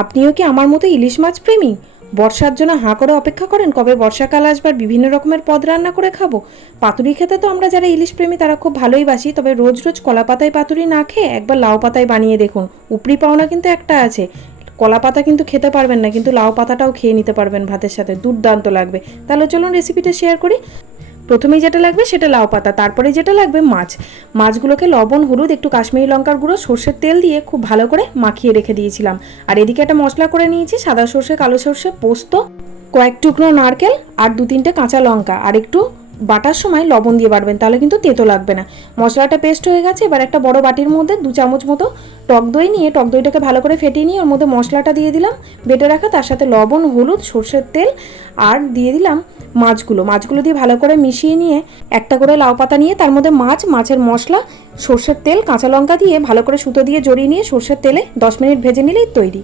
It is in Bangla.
আপনিও কি আমার মতো ইলিশ মাছ প্রেমী? বর্ষার জন্য হাঁ করে অপেক্ষা করেন কবে বর্ষাকাল আসবার বিভিন্ন রকমের পদ রান্না করে খাবো। পাতুরি খেতে তো আমরা যারা ইলিশ প্রেমী তারা খুব ভালোই বাসি, তবে রোজ রোজ কলা পাতায় পাতুরি না খেয়ে একবার লাউ পাতায় বানিয়ে দেখুন। উপরি পাওনা কিন্তু একটা আছে, কলা পাতা কিন্তু খেতে পারবেন না, কিন্তু লাউ পাতাটাও খেয়ে নিতে পারবেন ভাতের সাথে, দুর্দান্ত লাগবে। তাহলে চলুন রেসিপিটা শেয়ার করি। প্রথমেই যেটা লাগবে সেটা লাউ পাতা, তারপরে যেটা লাগবে মাছগুলোকে লবণ, হলুদ, একটু কাশ্মীরি লঙ্কার গুঁড়ো, সর্ষের তেল দিয়ে খুব ভালো করে মাখিয়ে রেখে দিয়েছিলাম। আর এদিকে একটা মশলা করে নিয়েছি, সাদা সর্ষে, কালো সর্ষে, পোস্ত, কয়েক টুকরো নারকেল আর 2-3টে কাঁচা লঙ্কা, আর একটু বাটার সময় লবণ দিয়ে বাটবেন, তাহলে কিন্তু তেতো লাগবে না। মশলাটা পেস্ট হয়ে গেছে। এবার একটা বড় বাটির মধ্যে 2 চামচ মতো টক দই নিয়ে টক দইটাকে ভালো করে ফেটিয়ে নিয়ে ওর মধ্যে মশলাটা দিয়ে দিলাম বেটে রাখা, তার সাথে লবণ, হলুদ, সর্ষের তেল আর দিয়ে দিলাম মাছগুলো দিয়ে ভালো করে মিশিয়ে নিয়ে একটা করে লাউ পাতা নিয়ে তার মধ্যে মাছের মশলা, সর্ষের তেল, কাঁচা লঙ্কা দিয়ে ভালো করে সুতো দিয়ে জড়িয়ে নিয়ে সর্ষের তেলে 10 মিনিট ভেজে নিলেই তৈরি।